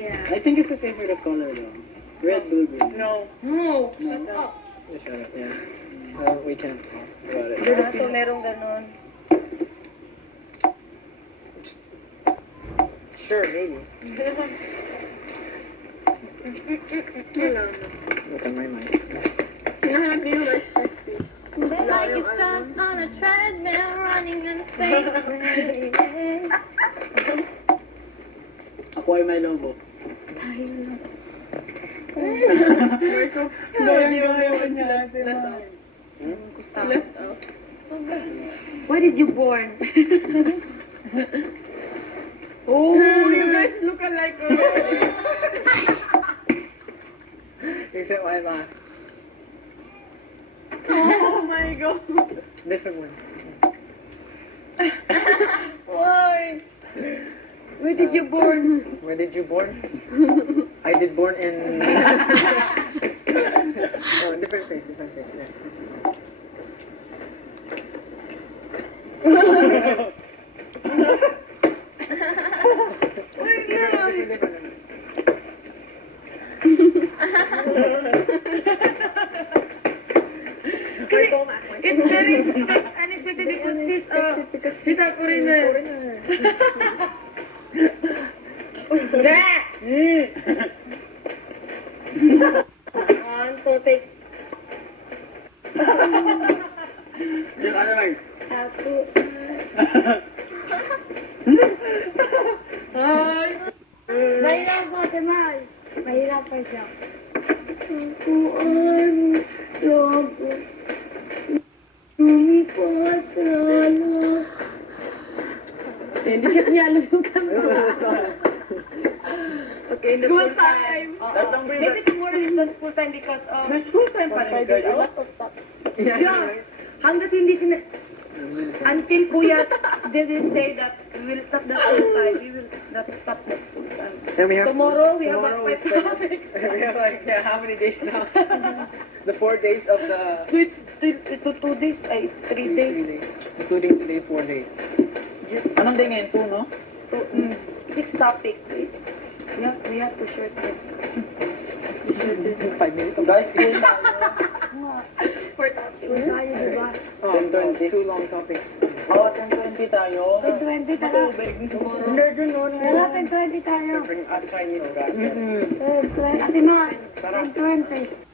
Yeah. I think it's okay for the color though. Red, blue, green. No. No. No. Shut up. Shut up, yeah. We can't talk about it. So merong ganon. Sure, maybe. Wala na. Look at my mind. Hinahanap niyo yung Rice Krispie. They like you stuck on a treadmill running in the same place. Ako ay may lobo. Tayo lang. Marco. Hindi mo naman left out. Gusto. Left out. Why did you born? Oh, you guys look alike already. Except my laugh. Oh my god. Different one. Why? Where did you born? Where did you born? I did born in... oh, different place, different place. Yeah. It's very unexpected because he's a foreigner. One, two, take. Yung ano lang. Tato. Mahirap po, Temay. Mahirap pa siya. Kuan, lobo. Lumipat, ano. Hindi kasi niya alam yung kanta. Okay, the School full time. Tatlong breed. Maybe tomorrow is the school time because May school time pa rin kayo. Yeah. Hanggat hindi until Kuya didn't say that we will stop the school time, we will not stop the school time. And we have... Tomorrow we have tomorrow a we spend- we have like, yeah, how many days now? The 4 days of the... It's still 2 days, it's 3 3 days. days. Including today, 4 days. Just Anong day ngayon? 2, no? 6 topics. We have to short it. 5 minutes. Guys, game tayo. 4 topics. Tayo, diba? Oh, 2 long topics. Bawat 10-20 tayo. 20 tara. Wala, 20 tayo. Bring us Chinese guys. Ate Ma, 20.